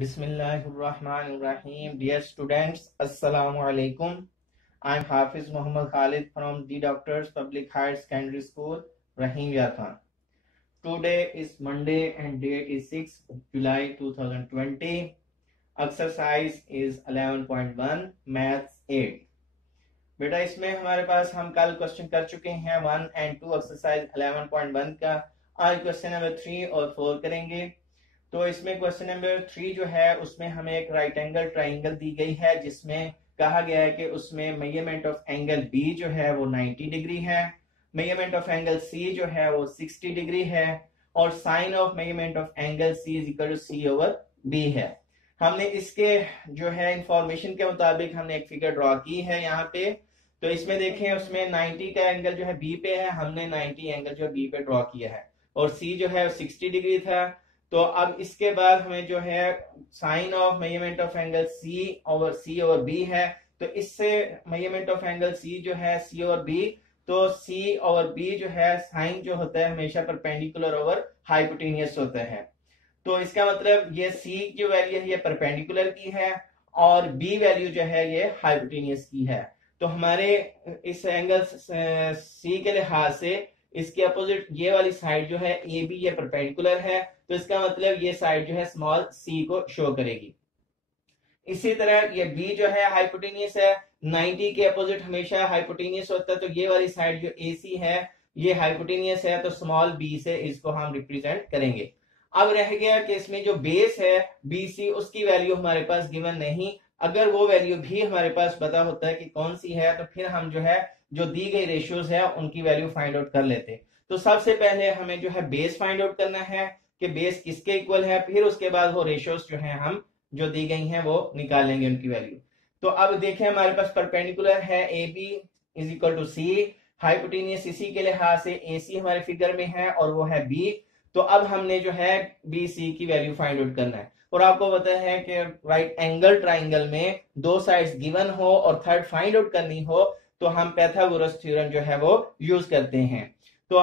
Bismillahirrahmanirrahim. Dear students, Assalamu alaikum. I am Hafiz Muhammad Khalid from the Doctors Public Higher Secondary School, Rahim Yathan. Today is Monday and date is 6 July 2020. Exercise is 11.1, Maths 8. बेटा इसमें हमारे पास हम कल question कर चुके हैं 1 and 2 exercise 11.1 का। आज क्वेश्चन नंबर 3 और 4 करेंगे। तो इसमें क्वेश्चन नंबर 3 जो है उसमें हमें एक राइट एंगल ट्राइंगल दी गई है, जिसमें कहा गया है कि उसमें मेजरमेंट ऑफ एंगल बी जो है वो 90 डिग्री है, मेजरमेंट ऑफ एंगल सी जो है वो 60 डिग्री है, और sine of measurement of angle C is equal to C over B है। हमने इसके जो है इंफॉर्मेशन के मुताबिक हमने एक फिगर ड्रॉ की है यहाँ पे। तो इसमें देखें उसमें 90 का एंगल जो है बी पे है, हमने 90 एंगल जो है बी पे ड्रॉ किया है, और सी जो है 60 डिग्री था। तो अब इसके बाद हमें जो है sine of measurement of angle C over B है। तो इससे मेजरमेंट ऑफ एंगल सी जो है सी ओवर बी, तो सी ओवर बी जो है साइन जो होता है हमेशा परपेंडिकुलर ओवर हाइपोटेन्यूस होता है। तो इसका मतलब ये सी जो वैल्यू है ये परपेंडिकुलर की है और बी वैल्यू जो है ये हाइपोटेन्यूस की है। तो हमारे इस एंगल सी के लिहाज से इसके अपोजिट ये वाली साइड जो है ए बी ये परपेंडिकुलर है, तो इसका मतलब ये साइड जो है स्मॉल सी को शो करेगी। इसी तरह ये बी जो है हाइपोटेन्यूस है, 90 के अपोजिट हमेशा हाइपोटेन्यूस होता है, तो ये वाली साइड जो ए सी है ये हाइपोटेन्यूस है, तो स्मॉल बी से इसको हम रिप्रेजेंट करेंगे। अब रह गया कि इसमें जो बेस है बी सी उसकी वैल्यू हमारे पास गिवन नहीं। अगर वो वैल्यू भी हमारे पास पता होता है कि कौन सी है, तो फिर हम जो है जो दी गई रेशियोज है उनकी वैल्यू फाइंड आउट कर लेते। तो सबसे पहले हमें जो है बेस फाइंड आउट करना है कि बेस किसके इक्वल है, फिर उसके बाद वो रेशियोज जो है हम जो दी गई हैं वो निकालेंगे उनकी वैल्यू। तो अब देखें हमारे पास परपेंडिकुलर है A B is equal to C, hypotenuse इसी के लिहाज से ए सी हमारे फिगर में है और वो है बी। तो अब हमने जो है बी सी की वैल्यू फाइंड आउट करना है। और आपको पता है कि राइट एंगल ट्राइंगल में दो साइड्स गिवन हो और थर्ड फाइंड आउट करनी हो तो हम पाइथागोरस थ्योरम जो है वो यूज करते हैं। तो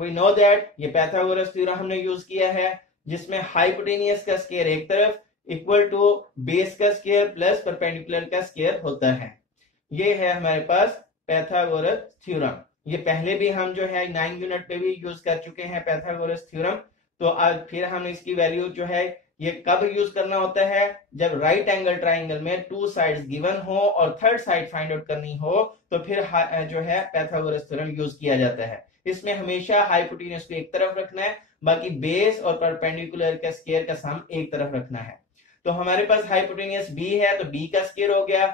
वी नो दैट ये पाइथागोरस थ्योरम हमने यूज किया है, जिसमें हाइपोटेनियस का स्क्वायर एक तरफ इक्वल टू बेस का स्क्वायर प्लस परपेंडिकुलर का स्क्वायर होता है। ये है हमारे पास पाइथागोरस थ्योरम। ये पहले भी हम जो है 9 यूनिट पे भी यूज कर चुके हैं पाइथागोरस थ्योरम। तो आज फिर हम इसकी वैल्यू जो है ये कब यूज करना होता है, जब राइट एंगल ट्राइंगल में टू साइड्स गिवन हो और थर्ड साइड फाइंड आउट करनी हो, तो फिर जो है पाइथागोरस थ्योरम यूज किया जाता है। इसमें हमेशा हाइपोटेन्यूस को एक तरफ रखना है, बाकी बेस और परपेंडिकुलर का स्क्वायर का सम एक तरफ रखना है। तो हमारे पास हाइपोटेन्यूस बी है तो बी का स्क्वायर हो गया,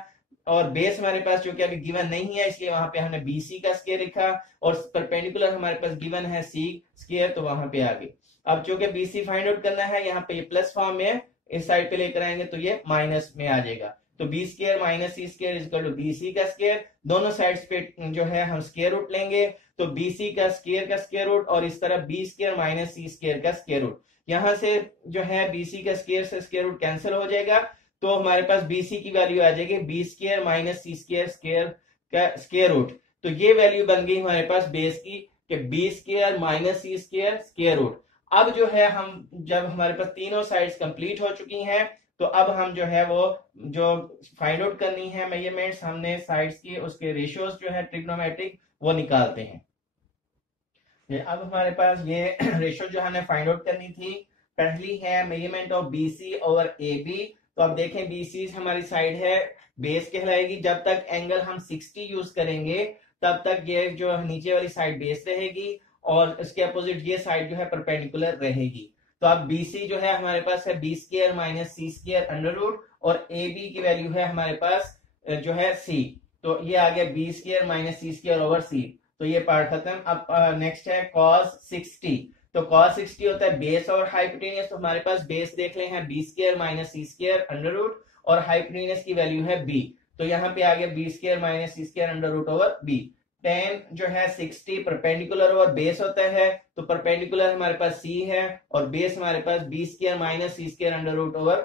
और बेस हमारे पास जो कि अभी गिवन नहीं है इसलिए वहां पे हमने बी सी का स्क्वायर लिखा, और परपेंडिकुलर हमारे पास गिवन है सी स्क्वायर, तो वहां पे आ गई। अब चूंकि बीसी फाइंड आउट करना है, यहाँ पे ये प्लस फॉर्म में इस साइड पे लेकर आएंगे तो ये माइनस में आ जाएगा। तो B square minus C square is equal to B C का स्क्वायर, दोनों साइड्स पे जो है हम स्क्वायर रूट लेंगे, तो बी सी का स्क्वायर रूट और इस तरह B square minus C square का स्क्वायर रूट। यहाँ से जो है बी सी का स्क्वायर से स्क्वायर रूट कैंसिल हो जाएगा, तो हमारे पास बी सी की वैल्यू आ जाएगी B square minus C square का स्क्वायर रूट। तो ये वैल्यू बन गई हमारे पास बेस की कि B square minus C square root. अब जो है हम जब हमारे पास तीनों साइड्स कंप्लीट हो चुकी हैं, तो अब हम जो है वो जो फाइंड आउट करनी है मेजरमेंट्स हमने साइड्स की, उसके रेशियोज जो है ट्रिग्नोमेट्रिक वो निकालते हैं। अब हमारे पास ये रेशियो जो हमने फाइंड आउट करनी थी, पहली है measurement of BC over A B. तो अब देखें बीसी हमारी साइड है बेस कहलाएगी, जब तक एंगल हम 60 यूज करेंगे तब तक ये जो नीचे वाली साइड बेस रहेगी और इसके अपोजिट ये साइड जो है परपेंडिकुलर रहेगी। तो अब BC जो है हमारे पास है B square minus C square under root, और AB की वैल्यू है हमारे पास जो है C। तो ये आ गया B square minus C square over C। तो ये पार्ट खत्म। अब नेक्स्ट है cos 60। तो cos 60 होता है बेस और हाइपोटेन्यूस, तो हमारे पास बेस देख ले हैं B square minus C square under root, और हाइपोटेन्यूस की वैल्यू है B। तो यहाँ पे आ गया B square minus C square under root over B। 10 जो है 60 परपेंडिकुलर और बेस होता है, तो परपेंडिकुलर हमारे पास C है और बेस हमारे पास B square minus C square under root over,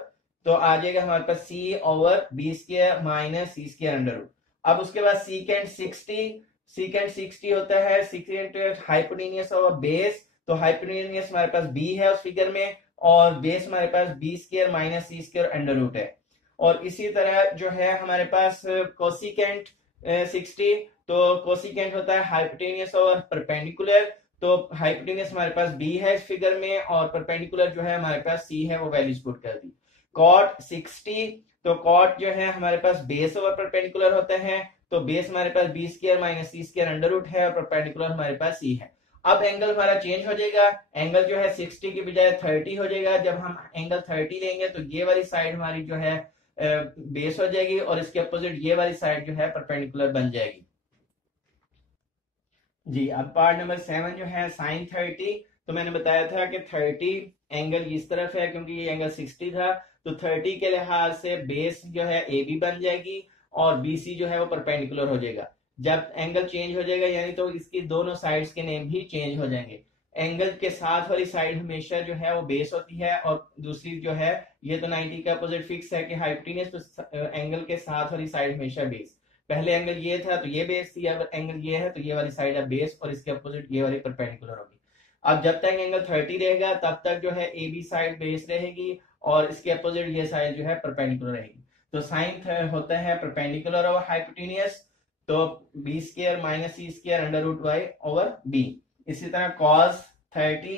तो आ जाएगा हमारे पास C over B square minus C square under root. अब उसके बाद सीकेंड 60 होता है सीकेंड हाइपोटेन्यूस और बेस, तो हाइपोटेन्यूस हमारे पास B है उस फिगर में, और बेस हमारे पास B square minus C square under root है। और इसी तरह जो है हमारे पास कोसिकेंट 60, तो कोसिकेंट होता है हाइपोटेनियस और परपेंडिकुलर। तो हाइपोटेनियस हमारे पास बी है इस फिगर में, और परपेंडिकुलर जो है हमारे पास सी है, वो वैल्यूज पुट कर दी। कॉट 60, तो कॉट जो है हमारे पास बेस ओवर परपेंडिकुलर होते हैं, तो बेस हमारे पास B square minus C square under root है, और परपेंडिकुलर हमारे पास सी है। अब एंगल हमारा चेंज हो जाएगा, एंगल जो है 60 की बजाय 30 हो जाएगा। जब हम एंगल 30 लेंगे तो ये वाली साइड हमारी जो है बेस हो जाएगी, और इसके अपोजिट ये वाली साइड जो है परपेंडिकुलर बन जाएगी जी। अब पार्ट नंबर 7 जो है साइन 30, तो मैंने बताया था कि 30 एंगल इस तरफ है क्योंकि ये एंगल 60 था, तो 30 के लिहाज से बेस जो है ए बी बन जाएगी, और बी सी जो है वो परपेंडिकुलर हो जाएगा। जब एंगल चेंज हो जाएगा यानी तो इसकी दोनों साइड्स के नेम भी चेंज हो जाएंगे। एंगल के साथ वाली साइड हमेशा जो है वो बेस होती है, और दूसरी जो है ये तो 90 का अपोजिट फिक्स है कि हाइपोटेन्यूज, तो एंगल के साथ वाली साइड हमेशा बेस। पहले एंगल ये था तो ये बेस थी, अब एंगल ये है तो ये वाली साइड है बेस, और इसके अपोजिट ये वाली परपेंडिकुलर होगी। अब जब तक एंगल 30 रहेगा तब तक जो है ए बी साइड बेस रहेगी, और इसके अपोजिट ये साइड जो है परपेंडिकुलर रहेगी। तो साइन होता है परपेंडिकुलर ओवर हाइपोटेन्यूज, तो B square minus C square under root Y over B. इसी तरह कॉस 30,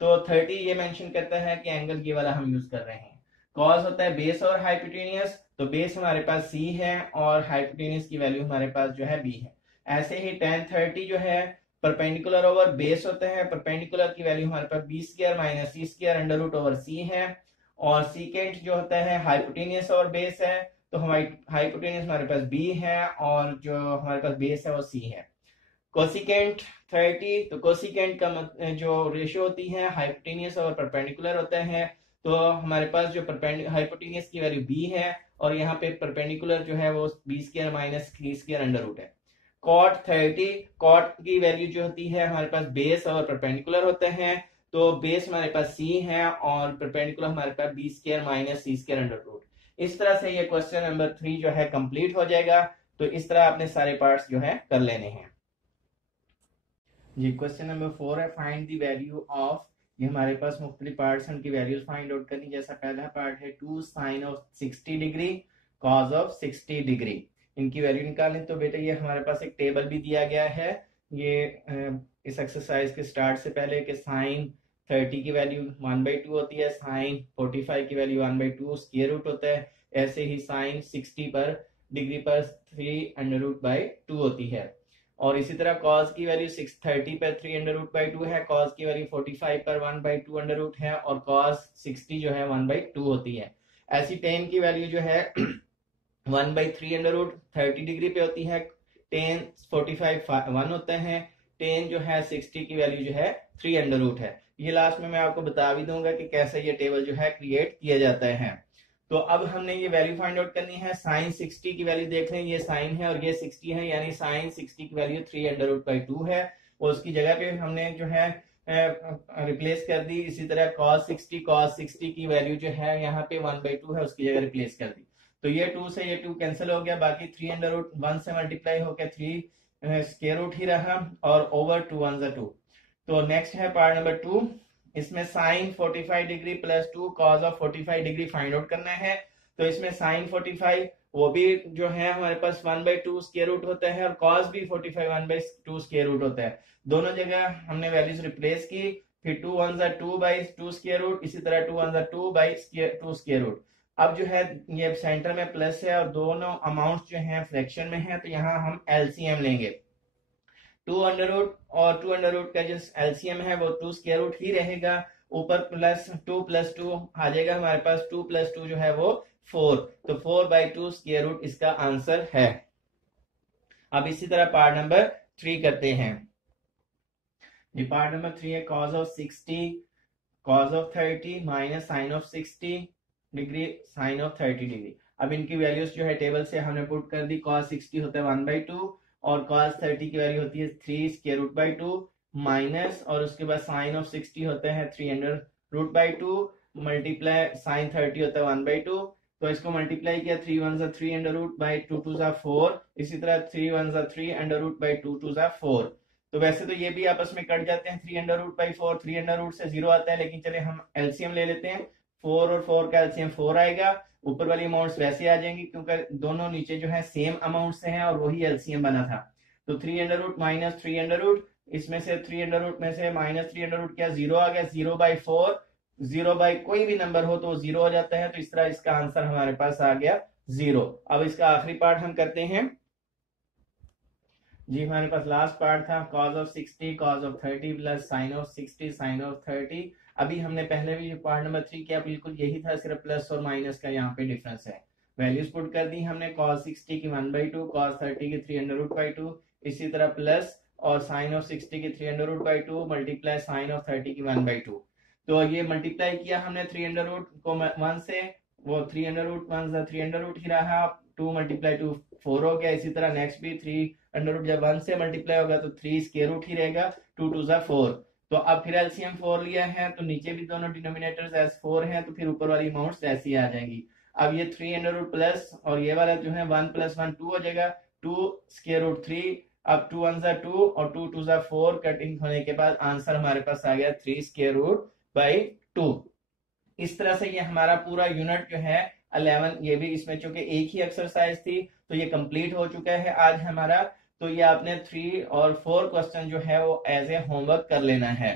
तो 30 ये मेंशन करता है कि एंगल ये वाला हम यूज कर रहे हैं। कॉस होता है बेस और हाइपोटेन्यूज, तो बेस हमारे पास सी है और हाइपोटेन्यूज की वैल्यू हमारे पास जो है बी है। ऐसे ही tan 30 जो है परपेंडिकुलर ओवर बेस होते हैं, परपेंडिकुलर की वैल्यू हमारे पास B square minus C square under root over सी है। और सीकेंट जो होता है हाइपोटेन्यूज और बेस है, तो हमारी हाइपोटेन्यूज हमारे पास बी है, और जो हमारे पास बेस है वो सी है। कोसिकेंट 30, तो कोसिकेंट का जो रेशियो होती है हाइपोटेन्यूज और परपेंडिकुलर होते हैं, तो हमारे पास जो हाइपोटेन्यूज की वैल्यू बी है, और यहाँ पे परपेंडिकुलर जो है वो B square minus C square under root है। कॉट 30, कॉट की वैल्यू जो होती है हमारे पास बेस और परपेंडिकुलर होते हैं, तो बेस हमारे पास सी है और परपेंडिकुलर हमारे पास B square minus C square under root. इस तरह से ये क्वेश्चन नंबर 3 जो है कंप्लीट हो जाएगा। तो इस तरह आपने सारे पार्ट्स जो है कर लेने हैं जी। क्वेश्चन नंबर 4 है फाइंड द वैल्यू ऑफ, ये हमारे पास मुख्तलिफ पार्ट्स हैं, उनकी वैल्यूज फाइंड आउट करनी। जैसा पहला पार्ट है 2 sine of 60 degree cos of 60 degree, इनकी वैल्यू निकालें। तो बेटा ये हमारे पास एक टेबल भी दिया गया है, ये इस एक्सरसाइज के स्टार्ट से पहले कि साइन 30 की वैल्यू 1/2 होती है, साइन 45 की वैल्यू 1/2 स्क्वायर रूट होता है, ऐसे ही साइन 60 पर डिग्री पर 3 अंडर रूट बाई 2 होती है। और इसी तरह cos की वैल्यू 630 पर 3 अंडर रूट बाई 2 है, cos की वैल्यू 45 पर 1/2 अंडर रूट है, और cos 60 जो है 1/2 होती है। ऐसी tan की वैल्यू जो है 1/3 अंडर रूट 30 डिग्री पे होती है, tan 45 1 होता है, tan जो है 60 की वैल्यू जो है 3 अंडर रूट है। ये लास्ट में मैं आपको बता भी दूंगा कि कैसे ये टेबल जो है क्रिएट किया जाता है। तो अब हमने ये वैल्यू फाइंड आउट करनी है। साइन 60 की वैल्यू देख लें, ये साइन है और ये 60 है, यानी साइन 60 की वैल्यू 3 अंडर रूट बाई 2 है, और उसकी जगह पे हमने जो है रिप्लेस कर दी। इसी तरह cos 60 की वैल्यू जो है यहाँ पे 1/2 है, उसकी जगह रिप्लेस कर दी। तो ये 2 से ये 2 कैंसिल हो गया, बाकी 3 अंडर रूट 1 से मल्टीप्लाई होकर 3 स्क्वायर रूट ही रहा, और ओवर 2 1 2। तो नेक्स्ट है पार्ट नंबर 2, इसमें sine 45 degree plus 2 cos of 45 degree find out करना है। तो इसमें साइन 45 वो भी जो है हमारे पास 1/2 स्क्वायर रूट होता है, और कॉस भी 45 1/2 स्क्वायर रूट होता है। दोनों जगह हमने वैल्यूज रिप्लेस की, फिर 2 1 2 बाई 2 स्क्वायर रूट, इसी तरह 2 1 2 बाई 2 स्क्वायर रूट। अब जो है ये सेंटर में प्लस है और दोनों अमाउंट जो है फ्रैक्शन में है, तो यहाँ हम एलसीएम लेंगे। 2 अंडर रूट और 2 अंडर रूट का जो एलसीएम है वो 2 स्क्वायर रूट ही रहेगा, ऊपर प्लस 2 प्लस 2 आ जाएगा हमारे पास, 2 प्लस 2 जो है वो 4, तो 4/2 स्क्वायर रूट इसका आंसर है। अब इसी तरह पार्ट नंबर 3 करते हैं। ये पार्ट नंबर 3 है cos of 60 cos of 30 minus sine of 60 degree sine of 30 degree. अब इनकी वैल्यूज जो है टेबल से हमने पुट कर दी। cos 60 होता है 1/2, और cos 30 की वैल्यू होती है 3 स्क्वायर रूट बाई 2 माइनस, और उसके बाद साइन ऑफ 60 होता है 3 under root by 2 multiply sine 30 होता है 1/2, तो इसको मल्टीप्लाई किया 3 1 अंडर रूट बाई 2 2 4, इसी तरह 3 1 3 अंडर रूट बाई 2 2 4, तो वैसे तो ये भी आपस में कट जाते हैं, 3√4, 3 से 0 आता है, लेकिन चले हम एलसीएम ले लेते हैं। 4 और 4 का एलसीएम 4 आएगा। ऊपर वाली अमाउंट्स वैसे आ जाएंगी क्योंकि दोनों नीचे जो है सेम अमाउंट से हैं और वही एलसीएम बना था। तो 3 माइनस 3, इसमें से 3 में से माइनस 3 क्या 0 आ गया, 0/4, 0 कोई भी नंबर हो तो 0 हो जाता है। तो इस तरह इसका आंसर हमारे पास आ गया 0। अब इसका आखिरी पार्ट हम करते हैं जी। हमारे पास लास्ट पार्ट था cos of 60 cos of 30 plus sin of 60 sin of 30। अभी हमने पहले भी पार्ट नंबर 3 किया, बिल्कुल यही था, सिर्फ प्लस और माइनस का यहाँ पे डिफरेंस है। वैल्यूज पुट कर दी हमने, cos 60 की 1/2, cos 30 की 3√2, इसी तरह प्लस और sin of 60 की 3√2 मल्टीप्लाई sin of 30 की 1/2। तो ये मल्टीप्लाई किया हमने 3 को 1 से, वो 3√1 3 ही रहा, 2 × 2 4 हो गया। इसी तरह नेक्स्ट भी 3 जब 1 से मल्टीप्लाई होगा तो 3 स्क्वायर रूट ही रहेगा, 2 2 4। तो अब फिर एलसीएम 4 लिया है तो नीचे भी दोनों डिनोमिनेटर्स एज 4 हैं, तो फिर ऊपर वाली अमाउंट्स ऐसी आ जाएंगी। अब ये 3 प्लस और ये वाला जो है 1 + 1 2 हो जाएगा, 2 स्क्वायर रूट 3। अब 2 1 2 और 2 2 4 कटिंग होने के बाद आंसर हमारे पास आ गया 3 स्क्वायर रूट बाई 2। इस तरह से ये हमारा पूरा यूनिट जो है 11, ये भी इसमें चूंकि एक ही एक्सरसाइज थी तो ये कंप्लीट हो चुका है आज हमारा। तो ये आपने 3 और 4 क्वेश्चन जो है वो एज ए होमवर्क कर लेना है।